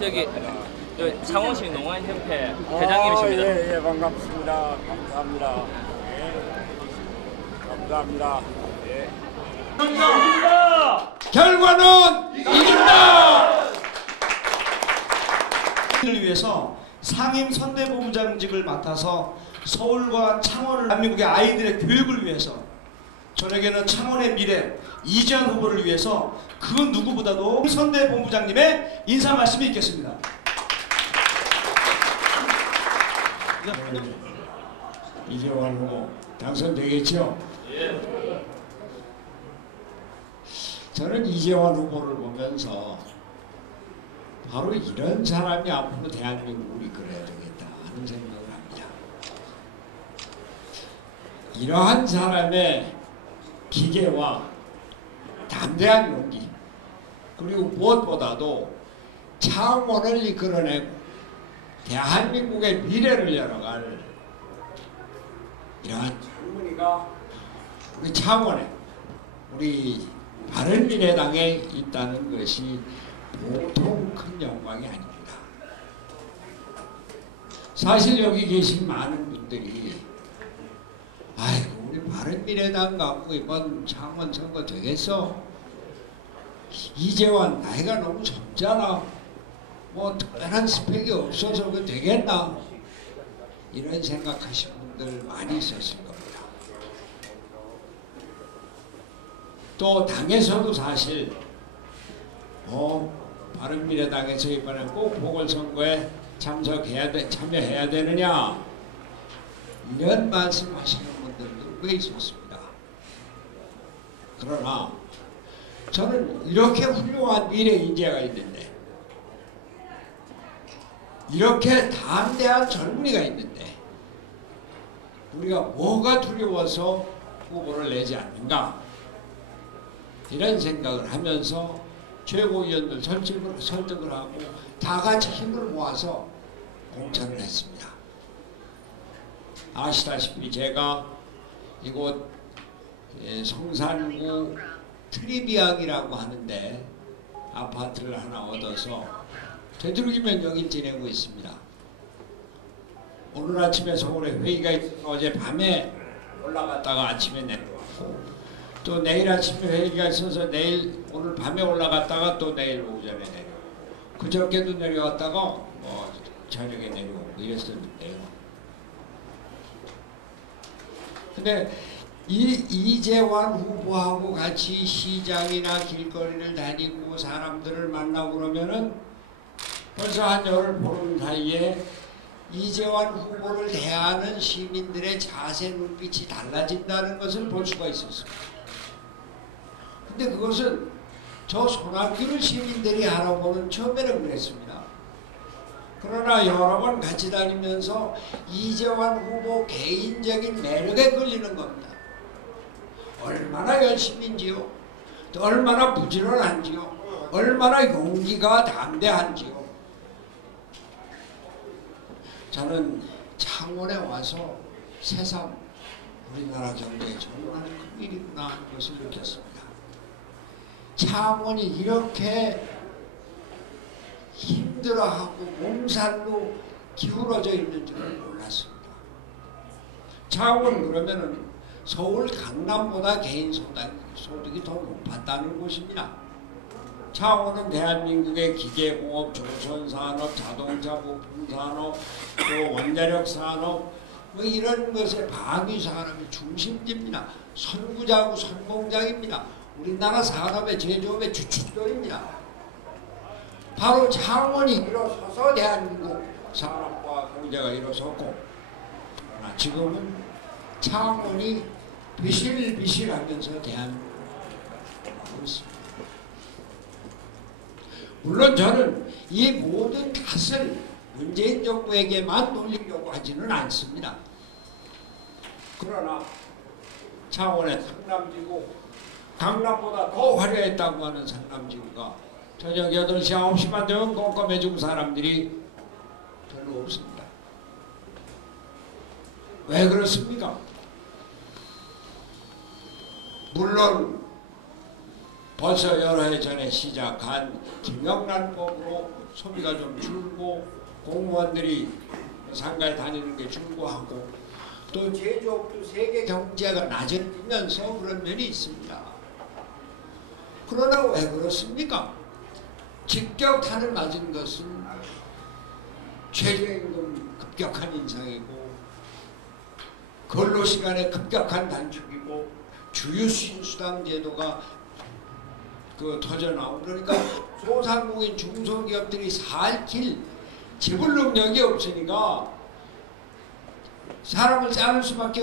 저기 창원시 농아협회 회장님이십니다. 예, 반갑습니다. 감사합니다. 예, 감사합니다. 예. 결과는 이긴다! 를 위해서 상임 선대본부장직을 맡아서 서울과 창원을 대한민국의 아이들의 교육을 위해서 저녁에는 창원의 미래 이재환 후보를 위해서 그 누구보다도 선대본부장님의 인사 말씀이 있겠습니다. 이재환 후보 당선되겠죠? 예. 저는 이재환 후보를 보면서 바로 이런 사람이 앞으로 대한민국을 이끌어야 되겠다 하는 생각을 합니다. 이러한 사람의 기계와 담대한 용기, 그리고 무엇보다도 창원을 이끌어내고 대한민국의 미래를 열어갈 이러한 젊은이가 우리 창원에, 우리 바른미래당에 있다는 것이 보통 큰 영광이 아닙니다. 사실 여기 계신 많은 분들이 아이고 우리 바른미래당 갖고 이번 창원 선거 되겠어? 이재환 나이가 너무 젊잖아. 뭐 특별한 스펙이 없어서 그 되겠나? 이런 생각하신 분들 많이 있었을 겁니다. 또 당에서도 사실 바른미래당에서 이번에 꼭 보궐선거에 참여해야 되느냐 이런 말씀하시는 분들도 꽤 있었습니다. 그러나 저는 이렇게 훌륭한 미래 인재가 있는데, 이렇게 담대한 젊은이가 있는데 우리가 뭐가 두려워서 후보를 내지 않는가, 이런 생각을 하면서 최고위원들 설득을 하고 다 같이 힘을 모아서 공천을 했습니다. 아시다시피 제가 이곳 성산구 트리비앙이라고 하는데 아파트를 하나 얻어서 되도록이면 여기 지내고 있습니다. 오늘 아침에 서울에 회의가 있어서 어제 밤에 올라갔다가 아침에 내려왔고, 또 내일 아침에 회의가 있어서 오늘 밤에 올라갔다가 또 내일 오전에 내려오고, 그저께도 내려왔다가 저녁에 내려오고 이랬었는데요. 근데 이재환 후보하고 같이 시장이나 길거리를 다니고 사람들을 만나고 그러면은 벌써 한 열흘 보름 사이에 이재환 후보를 대하는 시민들의 자세 눈빛이 달라진다는 것을 볼 수가 있었습니다. 근데 그것은 저 손학규를 시민들이 알아보는 처음에는 그랬습니다. 그러나 여러 번 같이 다니면서 이재환 후보 개인적인 매력에 걸리는 겁니다. 얼마나 열심인지요, 또 얼마나 부지런한지요, 얼마나 용기가 담대한지요. 저는 창원에 와서 새삼 우리나라 경제에 정말 큰 일이구나 하는 것을 느꼈습니다. 창원이 이렇게 힘들어하고 몸살로 기울어져 있는 줄은 몰랐습니다. 창원 그러면은 서울 강남보다 개인 소득이 더 높았다는 곳입니다. 창원은 대한민국의 기계공업, 조선산업, 자동차 부품산업, 또 원자력 산업, 뭐 이런 것의 방위산업의 중심지입니다. 선구자고 선공장입니다. 우리나라 산업의 제조업의 주축도입니다. 바로 창원이 일어서서 대한민국 산업과 경제가 일어섰고, 지금은 창원이 비실비실하면서 대한민국을 하고 있습니다. 물론 저는 이 모든 탓을 문재인 정부에게만 돌리려고 하지는 않습니다. 그러나 창원의 상남지구, 강남보다 더 화려했다고 하는 상남지구가 저녁 8시, 9시만 되면 꼼꼼해지고 사람들이 별로 없습니다. 왜 그렇습니까? 물론 벌써 여러 해 전에 시작한 김영란법으로 소비가 좀 줄고 공무원들이 상가에 다니는 게 줄고 하고 또 제조업도 세계 경제가 낮아지면서 그런 면이 있습니다. 그러나 왜 그렇습니까? 직격탄을 맞은 것은 최저임금 급격한 인상이고 근로시간의 급격한 단축이고 주유수당 제도가 터져나오고 그러니까 소상공인 중소기업들이 살 길 지불 능력이 없으니까 사람을 자를 수밖에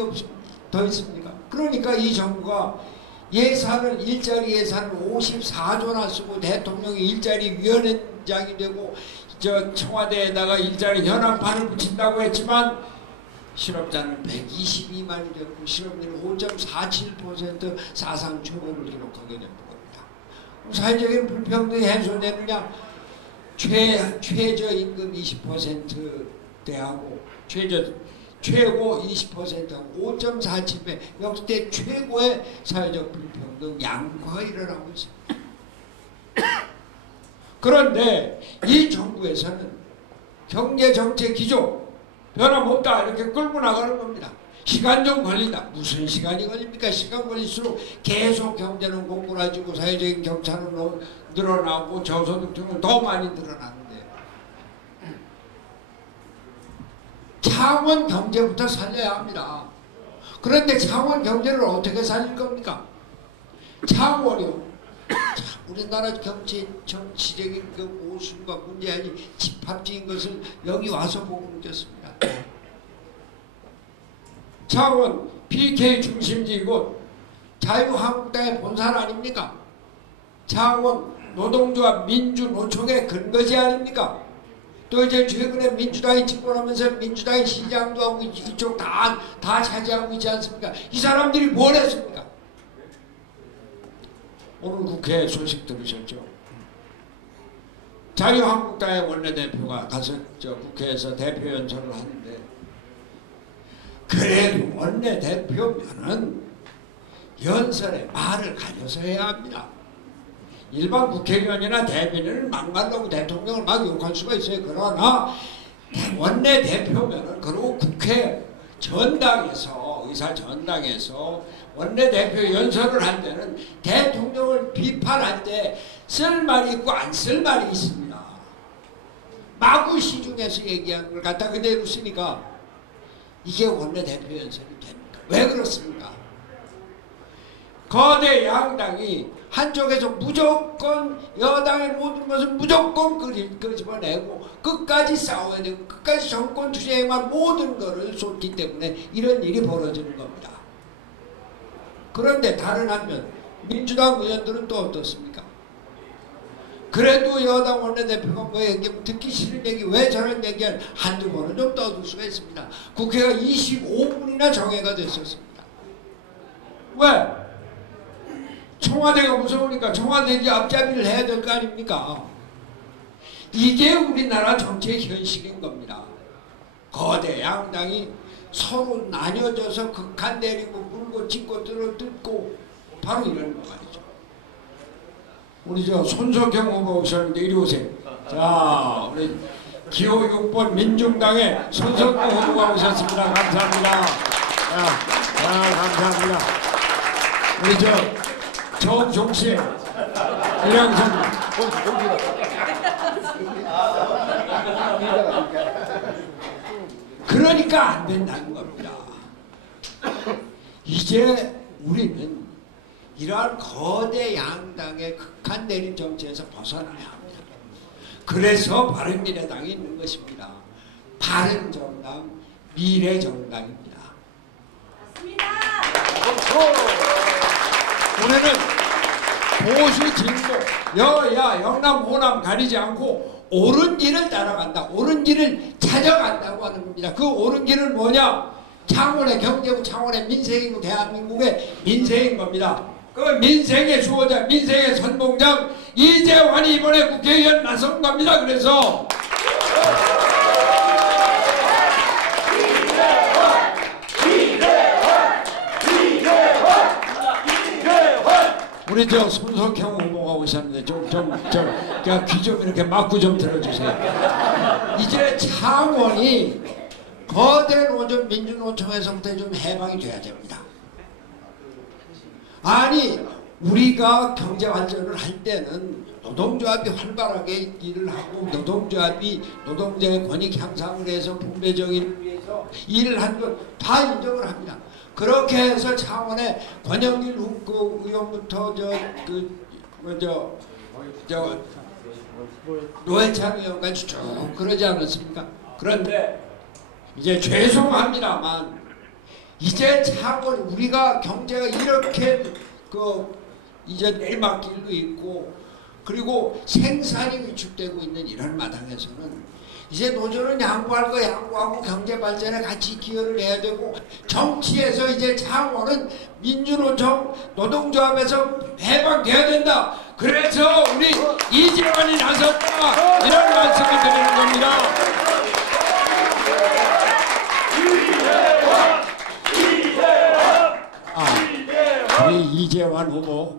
더 있습니까? 그러니까 이 정부가 예산을 일자리 예산을 54조나 쓰고 대통령이 일자리 위원장이 되고 저 청와대에다가 일자리 현황판을 붙인다고 했지만 실업자는 122만이 되고 실업률은 5.47% 사상 초보를 기록하게 된 겁니다. 사회적인 불평등이 해소되느냐? 최저임금 20%대하고 최고 20%하고 5.47배 역대 최고의 사회적 불평등 양극화가 일어나고 있습니다. 그런데 이 정부에서는 경제정책 기조 변함없다 이렇게 끌고 나가는 겁니다. 시간 좀 걸린다. 무슨 시간이 걸립니까? 시간 걸릴수록 계속 경제는 공고라지고 사회적인 격차는 늘어나고 저소득층은 더 많이 늘어나는데 창원 경제부터 살려야 합니다. 그런데 창원 경제를 어떻게 살릴 겁니까? 창원이요. 우리나라 정치적인 그 모순과 문제아니 집합적인 것을 여기 와서 보고 느꼈습니다. 창원 PK 중심지이고 자유한국당의 본산 아닙니까? 창원 노동조합 민주노총의 근거지 아닙니까? 또 이제 최근에 민주당이 집권하면서 민주당이 시장도 하고 이쪽 다 차지하고 있지 않습니까? 이 사람들이 뭘 했습니까? 오늘 국회 소식 들으셨죠? 자유한국당의 원내대표가 가서 국회에서 대표 연설을 하는데 그래도 원내대표면은 연설에 말을 가려서 해야 합니다. 일반 국회의원이나 대변인은 막말로 대통령을 막 욕할 수가 있어요. 그러나 원내대표면은 그리고 국회 전당에서 의사 전당에서 원내대표 연설을 할 때는 대통령을 비판할 때 쓸 말이 있고 안 쓸 말이 있습니다. 마구 시중에서 얘기하는 걸 갖다 그대로 쓰니까 이게 원내대표 연설이 됩니까? 왜 그렇습니까? 거대 양당이 한쪽에서 무조건 여당의 모든 것을 무조건 끄집어내고 끝까지 싸워야 되고 끝까지 정권 투쟁에만 모든 것을 쏟기 때문에 이런 일이 벌어지는 겁니다. 그런데 다른 한면 민주당 의원들은 또 어떻습니까? 그래도 여당 원내대표가 뭐 얘기하면 듣기 싫은 얘기 왜 저런 얘기를 한두 번은 좀 떠들 수가 있습니다. 국회가 25분이나 정회가 됐었습니다. 왜? 청와대가 무서우니까 청와대 이제 앞잡이를 해야 될 거 아닙니까? 이게 우리나라 정치의 현실인 겁니다. 거대 양당이 서로 나뉘어져서 극한 내리고 물고 짚고 뜯고 바로 이런 거 말이죠. 우리 손석형 후보 오셨는데 이리 오세요. 자, 우리 기호 6번 민중당의 손석형 후보가 오셨습니다. 감사합니다. 감사합니다. 우리 정종씨, 일양성. 그러니까 안 된다는 겁니다. 이제 우리는 이러한 거대 양당의 극한 내림 정치에서 벗어나야 합니다. 그래서 바른미래당이 있는 것입니다. 바른정당, 미래정당입니다. 맞습니다. 올해는 보수 진보 여야 영남 호남 가리지 않고 옳은 길을 따라간다. 옳은 길을 찾아간다고 하는 겁니다. 그 옳은 길은 뭐냐? 창원의 경제고 창원의 민생이고 대한민국의 민생인 겁니다. 그 민생의 수호자, 민생의 선봉장 이재환이 이번에 국회의원 나선 겁니다. 그래서 우리 저 손석형 후보가 오셨는데 그냥 귀 좀 이렇게 막고 좀 들어주세요. 이제 창원이 거대 노조 민주노총에서부터 좀 해방이 돼야 됩니다. 아니 우리가 경제 발전을 할 때는 노동조합이 활발하게 일을 하고 노동조합이 노동자의 권익 향상을 위해서 분배 정의를 위해서 일을 한 것 다 인정을 합니다. 그렇게 해서 창원의 권영길 의원부터 노회찬 의원까지 쭉 그러지 않았습니까? 그런데 이제 죄송합니다만 이제 창원 우리가 경제가 이렇게 이제 내리막길도 있고 그리고 생산이 위축되고 있는 이런 마당에서는 이제 노조는 양보할 거 양보하고 경제 발전에 같이 기여를 해야 되고 정치에서 이제 창원은 민주노총 노동조합에서 해방돼야 된다. 그래서 우리 이재환이 나섰다 이런 말씀을 드리는 겁니다. 우리 이재환 후보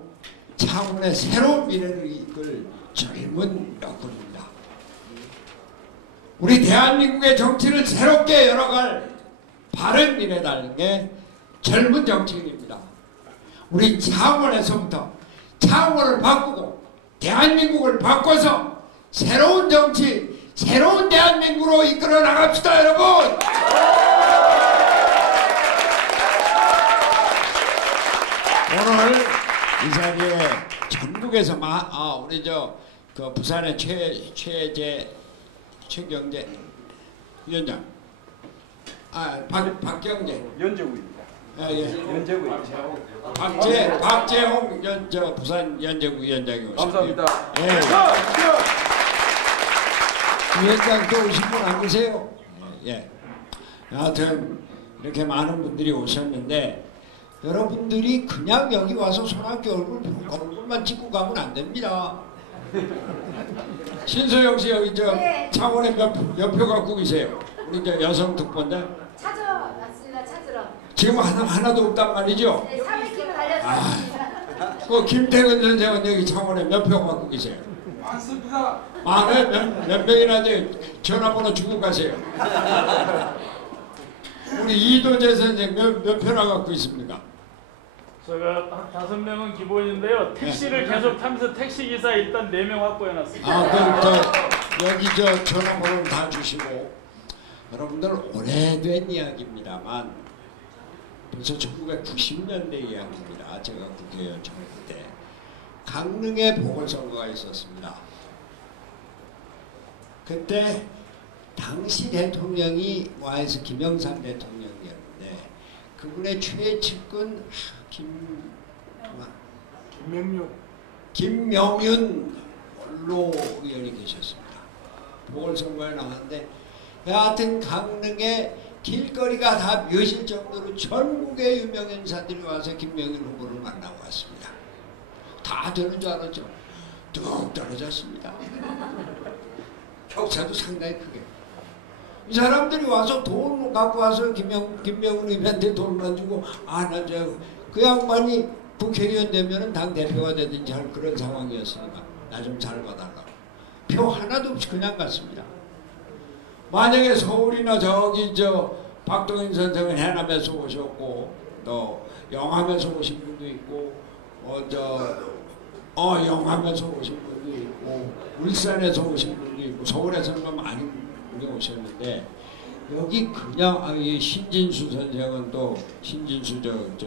창원의 새로운 미래를 이끌 젊은 여군입니다. 우리 대한민국의 정치를 새롭게 열어갈 바른 미래라는 게 젊은 정치인입니다. 우리 창원에서부터 창원을 바꾸고 대한민국을 바꿔서 새로운 정치, 새로운 대한민국으로 이끌어 나갑시다, 여러분! 오늘 이 자리에 전국에서 우리 그 부산의 최경재 위원장, 박경재 연재구입니다. 예. 연재구. 박재홍 부산 연재구 위원장이 오셨습니다. 감사합니다. 예. 위원장 또 오신 분 안 계세요? 예. 하여튼 이렇게 많은 분들이 오셨는데 여러분들이 그냥 여기 와서 손학규 얼굴만 찍고 가면 안 됩니다. 신소영 씨 여기 네. 창원에 몇 표 갖고 계세요? 우리 여성 특보인데 찾아왔습니다. 찾으러. 지금 하나도 없단 말이죠? 네, 400km 달렸습니다. 그 김태근 선생은 여기 창원에 몇 표 갖고 계세요? 많습니다. 몇 명이나 이제 전화번호 주고 가세요. 우리 이도재 선생 몇 표나 갖고 있습니까? 제가 한 5명은 기본인데요. 택시를 계속 타면서 택시기사 일단 4명 확보해놨습니다. 그럼 여기 전화번호를 다 주시고 여러분들 오래된 이야기입니다만 벌써 1990년대 이야기입니다. 제가 국회의원 정부 때 강릉에 보궐선거가 있었습니다. 그때 당시 대통령이 YS 김영삼 대통령이었는데 그분의 최측근 김명윤 원로 의원이 계셨습니다. 보궐선거에 나왔는데 여하튼 강릉에 길거리가 다 묘실 정도로 전국의 유명 인사들이 와서 김명윤 후보를 만나고 왔습니다. 다 되는 줄 알았죠. 뚝 떨어졌습니다. 격차도 상당히 크게. 이 사람들이 와서 돈 갖고 와서 김명훈 의원한테 돈만 주고 그 양반이 국회의원 되면은 당 대표가 되든지 할 그런 상황이었으니까 나 좀 잘 봐달라고. 표 하나도 없이 그냥 갔습니다. 만약에 서울이나 박동인 선생은 해남에서 오셨고 또 영암에서 오신 분도 있고 영암에서 오신 분도 있고 울산에서 오신 분도 있고 서울에서는 많이 분이 오셨는데 여기 그냥 신진수 선생은 또 신진수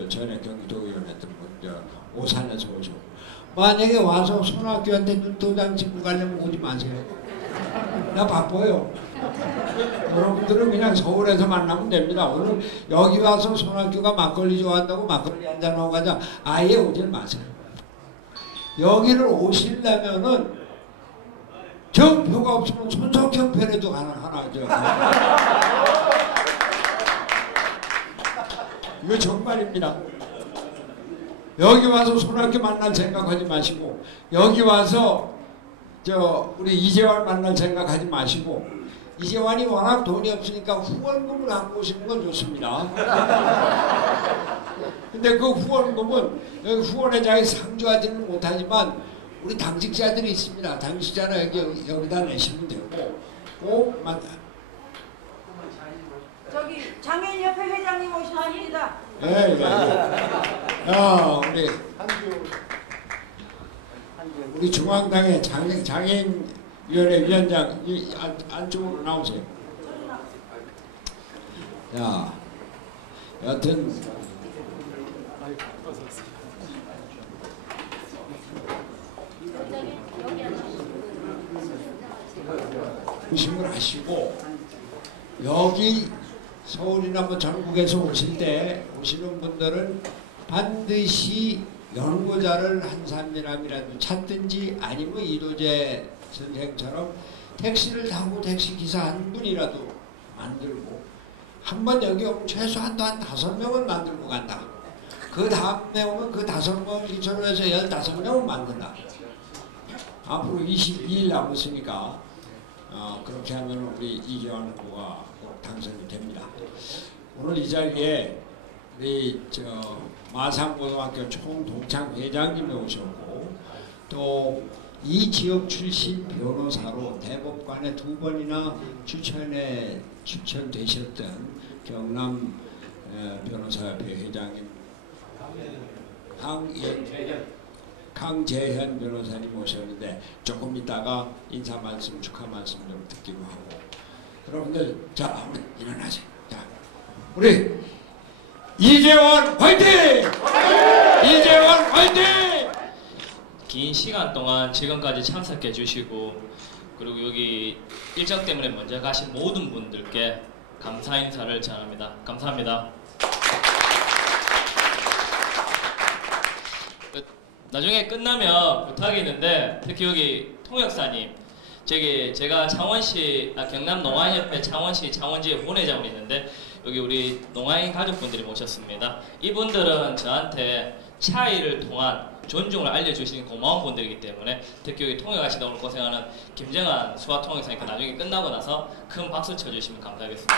전에 경기도 의원 했던 분 오산에서 오셨고 만약에 와서 손학규한테 눈도장 찍고 가려면 오지 마세요. 나 바빠요. 여러분들은 그냥 서울에서 만나면 됩니다. 오늘 여기 와서 손학규가 막걸리 좋아한다고 막걸리 한잔하고 가자. 아예 오질 마세요. 여기를 오시려면은 정표가 없으면 손석형 편에도 하나죠. 이거 정말입니다. 여기 와서 손학규 만날 생각하지 마시고, 여기 와서 우리 이재환 만날 생각하지 마시고, 이재환이 워낙 돈이 없으니까 후원금을 갖고 오시는 건 좋습니다. 근데 그 후원금은 여기 후원회장이 상주하지는 못하지만 우리 당직자들이 있습니다. 당직자는 여기다 내시면 되고, 꼭 저기 장애인협회 회장님 오셨습니다. 예. 우리 중앙당의 장애인위원회 위원장 안쪽으로 나오세요. 야, 여튼 의심을 하시고, 여기 서울이나 뭐 전국에서 오실 때 오시는 분들은 반드시 연구자를 한 사람이라도 찾든지, 아니면 이도재 선생처럼 택시를 타고 택시기사 한 분이라도 만들고, 한번 여기 오면 최소한도 한 5명은 만들고 간다. 그 다음에 오면 그 5명을 기초로 해서 15명은 만든다. 앞으로 22일 남았으니까 그렇게 하면 우리 이재환 후보가 꼭 당선이 됩니다. 오늘 이 자리에 우리 마산고등학교 총동창 회장님이 오셨고, 또 이 지역 출신 변호사로 대법관에 2번이나 추천되셨던 경남 변호사협회 회장님 강재현 변호사님 오셨는데, 조금 있다가 인사 말씀, 축하 말씀 좀 듣기로 하고, 여러분들 자, 우리 일어나세요. 자, 우리 이재환 화이팅! 이재환 화이팅! 긴 시간 동안 지금까지 참석해 주시고, 그리고 여기 일정 때문에 먼저 가신 모든 분들께 감사 인사를 전합니다. 감사합니다. 나중에 끝나면 부탁이 있는데, 특히 여기 통역사님, 제가 창원시, 경남 농아인협회 창원시 창원지회 본회장으로 있는데, 여기 우리 농아인 가족분들이 모셨습니다. 이분들은 저한테 차이를 통한 존중을 알려주신 고마운 분들이기 때문에, 특히 여기 통역하시다 오늘 고생하는 김정한 수화통역사니까 나중에 끝나고 나서 큰 박수 쳐주시면 감사하겠습니다.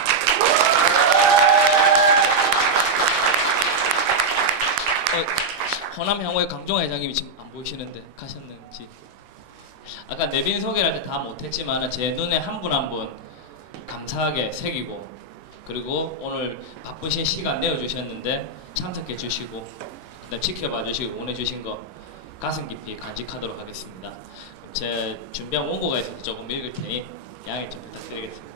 호남 향후의 강종화 회장님이 지금 안 보이시는데 가셨는지. 아까 내빈 소개를 할 때 다 못했지만 제 눈에 한 분 한 분 감사하게 새기고, 그리고 오늘 바쁘신 시간 내어주셨는데 참석해 주시고, 그다음 지켜봐 주시고 응원해 주신 거 가슴 깊이 간직하도록 하겠습니다. 제 준비한 원고가 있어서 조금 읽을 테니 양해 좀 부탁드리겠습니다.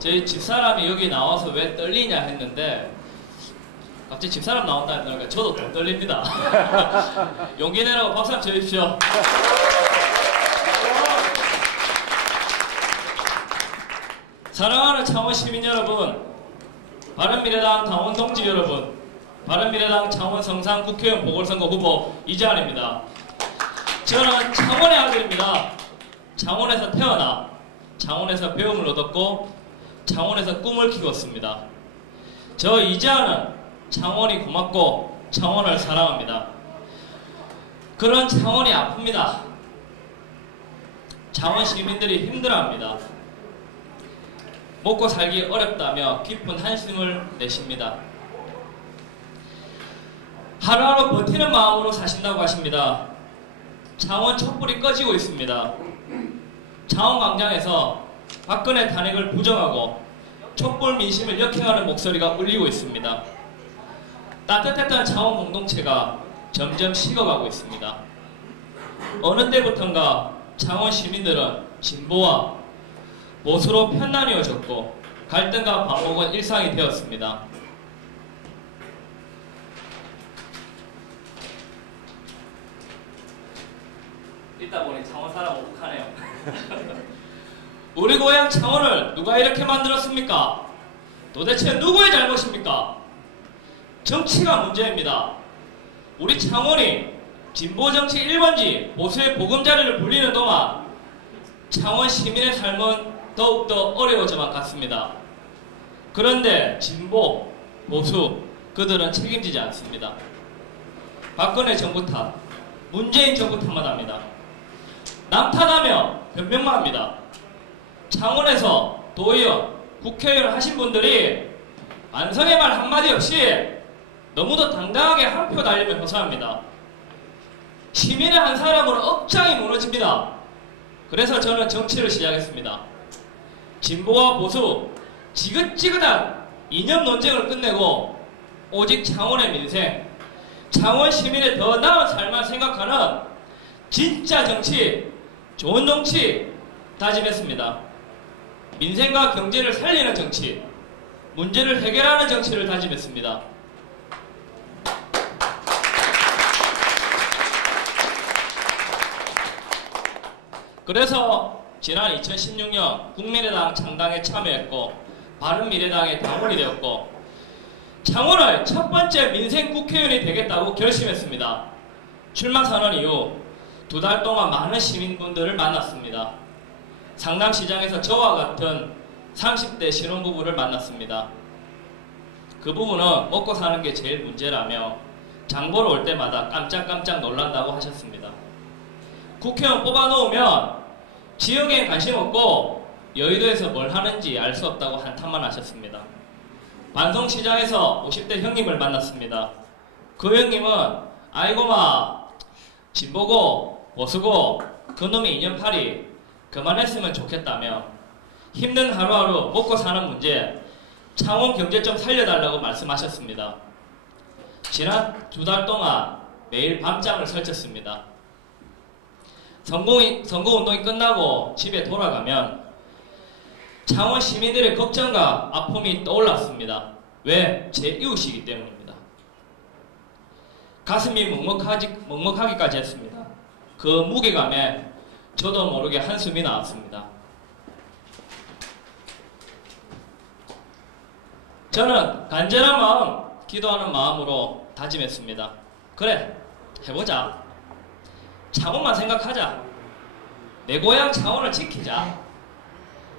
제 집사람이 여기 나와서 왜 떨리냐 했는데, 갑자기 집사람 나온다 했다니까 저도 더 떨립니다. 용기 내라고 박수 한번 쳐주십시오. 사랑하는 창원 시민 여러분, 바른미래당 당원 동지 여러분, 바른미래당 창원 성산 국회의원 보궐선거 후보 이재환입니다. 저는 창원의 아들입니다. 창원에서 태어나 창원에서 배움을 얻었고 창원에서 꿈을 키웠습니다. 저 이재환은 창원이 고맙고 창원을 사랑합니다. 그런 창원이 아픕니다. 창원 시민들이 힘들어합니다. 먹고 살기 어렵다며 깊은 한숨을 내쉽니다. 하루하루 버티는 마음으로 사신다고 하십니다. 창원 촛불이 꺼지고 있습니다. 창원광장에서 박근혜 탄핵을 부정하고 촛불 민심을 역행하는 목소리가 울리고 있습니다. 따뜻했던 창원 공동체가 점점 식어가고 있습니다. 어느 때부턴가 창원 시민들은 진보와 보수로 편나뉘어졌고 갈등과 반목은 일상이 되었습니다. 읽다 보니 창원 사람 오죽하네요. 우리 고향 창원을 누가 이렇게 만들었습니까? 도대체 누구의 잘못입니까? 정치가 문제입니다. 우리 창원이 진보정치 1번지 보수의 보금자리를 불리는 동안 창원 시민의 삶은 더욱더 어려워져만 갔습니다. 그런데 진보, 보수 그들은 책임지지 않습니다. 박근혜 정부 탓, 문재인 정부 탓만 합니다. 남 탓하며 변명만 합니다. 창원에서 도의원, 국회의원 하신 분들이 반성의 말 한마디 없이 너무도 당당하게 한 표 달리며 호소합니다. 시민의 한 사람으로 억장이 무너집니다. 그래서 저는 정치를 시작했습니다. 진보와 보수, 지긋지긋한 이념 논쟁을 끝내고 오직 창원의 민생, 창원 시민의 더 나은 삶만 생각하는 진짜 정치, 좋은 정치 다짐했습니다. 민생과 경제를 살리는 정치, 문제를 해결하는 정치를 다짐했습니다. 그래서 지난 2016년 국민의당 창당에 참여했고 바른미래당의 당원이 되었고 창원의 첫 번째 민생 국회의원이 되겠다고 결심했습니다. 출마 선언 이후 2달 동안 많은 시민분들을 만났습니다. 상남시장에서 저와 같은 30대 신혼부부를 만났습니다. 그 부부는 먹고 사는 게 제일 문제라며 장보러 올 때마다 깜짝깜짝 놀란다고 하셨습니다. 국회의원 뽑아놓으면 지역에 관심 없고 여의도에서 뭘 하는지 알 수 없다고 한탄만 하셨습니다. 반송시장에서 50대 형님을 만났습니다. 그 형님은 아이고마 진보고 보수고 그놈의 인연팔이 그만했으면 좋겠다며 힘든 하루하루 먹고 사는 문제 창원 경제 좀 살려달라고 말씀하셨습니다. 지난 2달 동안 매일 밤잠을 설쳤습니다. 선거운동이 끝나고 집에 돌아가면 창원 시민들의 걱정과 아픔이 떠올랐습니다. 왜? 제 이웃이기 때문입니다. 가슴이 먹먹하기까지 했습니다. 그 무게감에 저도 모르게 한숨이 나왔습니다. 저는 간절한 마음, 기도하는 마음으로 다짐했습니다. 그래, 해보자. 창원만 생각하자. 내 고향 창원을 지키자.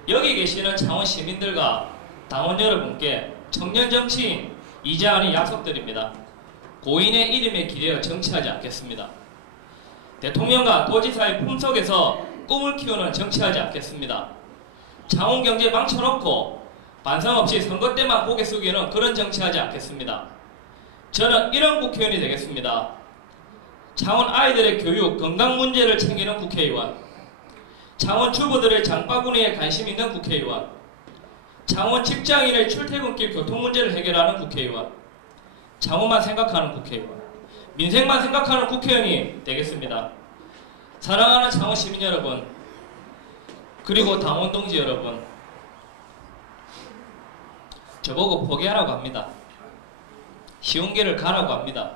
여기 계시는 창원 시민들과 당원 여러분께 청년 정치인 이재환이 약속드립니다. 고인의 이름에 기대어 정치하지 않겠습니다. 대통령과 도지사의 품속에서 꿈을 키우는 정치하지 않겠습니다. 창원 경제 망쳐놓고 반성 없이 선거 때만 고개 숙이는 그런 정치하지 않겠습니다. 저는 이런 국회의원이 되겠습니다. 창원 아이들의 교육, 건강 문제를 챙기는 국회의원, 창원 주부들의 장바구니에 관심 있는 국회의원, 창원 직장인의 출퇴근길 교통 문제를 해결하는 국회의원, 창원만 생각하는 국회의원, 민생만 생각하는 국회의원이 되겠습니다. 사랑하는 창원 시민 여러분, 그리고 당원 동지 여러분, 저보고 포기하라고 합니다. 쉬운 길을 가라고 합니다.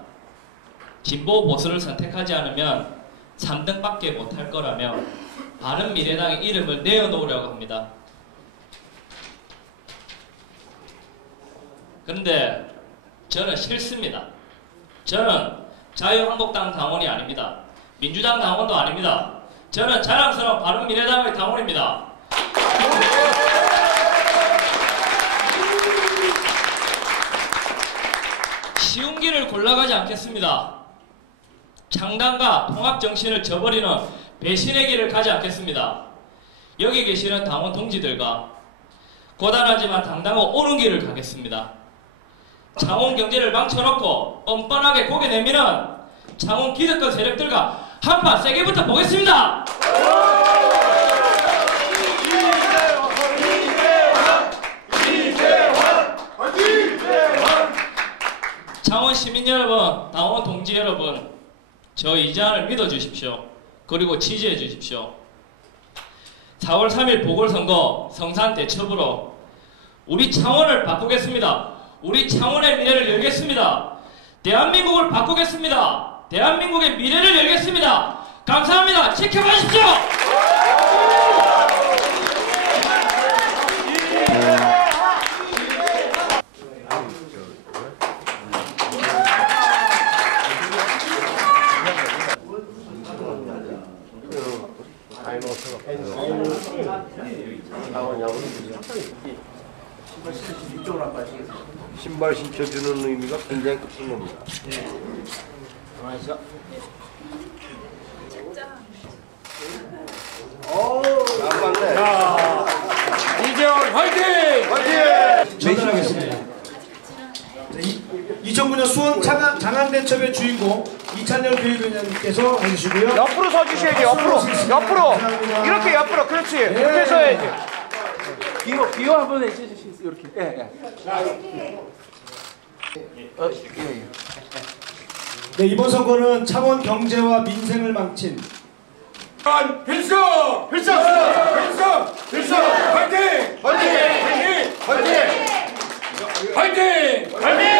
진보 보수를 선택하지 않으면 3등밖에 못할 거라며 바른미래당의 이름을 내어놓으려고 합니다. 그런데 저는 싫습니다. 저는 자유한국당 당원이 아닙니다. 민주당 당원도 아닙니다. 저는 자랑스러운 바른미래당의 당원입니다. 쉬운 길을 골라가지 않겠습니다. 창당과 통합정신을 저버리는 배신의 길을 가지 않겠습니다. 여기 계시는 당원 동지들과 고단하지만 당당하고 옳은 길을 가겠습니다. 창원 경제를 망쳐놓고 뻔뻔하게 고개 내미는 창원 기득권 세력들과 한판 세게 붙어보겠습니다. 창원 시민 여러분, 당원 동지 여러분, 저 이재환을 믿어주십시오. 그리고 지지해 주십시오. 4월 3일 보궐선거 성산 대첩으로 우리 창원을 바꾸겠습니다. 우리 창원의 미래를 열겠습니다. 대한민국을 바꾸겠습니다. 대한민국의 미래를 열겠습니다. 감사합니다. 지켜봐주십시오. 신발 신켜주는 의미가 굉장히 큰 겁니다. 이재원 화이팅! 화이팅! 전달하겠습니다. 2009년 수원 장안대첩의 주인공 이찬열 교육위원님께서 해주시고요. 옆으로 서주셔야지. 옆으로 이렇게 옆으로. 그렇지. 이렇게 서야지. 비호 한번 해주실 수 있어요? 이렇게. 예. 네, 이번 선거는 창원 경제와 민생을 망친 필승! 필승! 필승! 필승! 화이팅! 화이팅! 화이팅! 화이팅! 화이팅!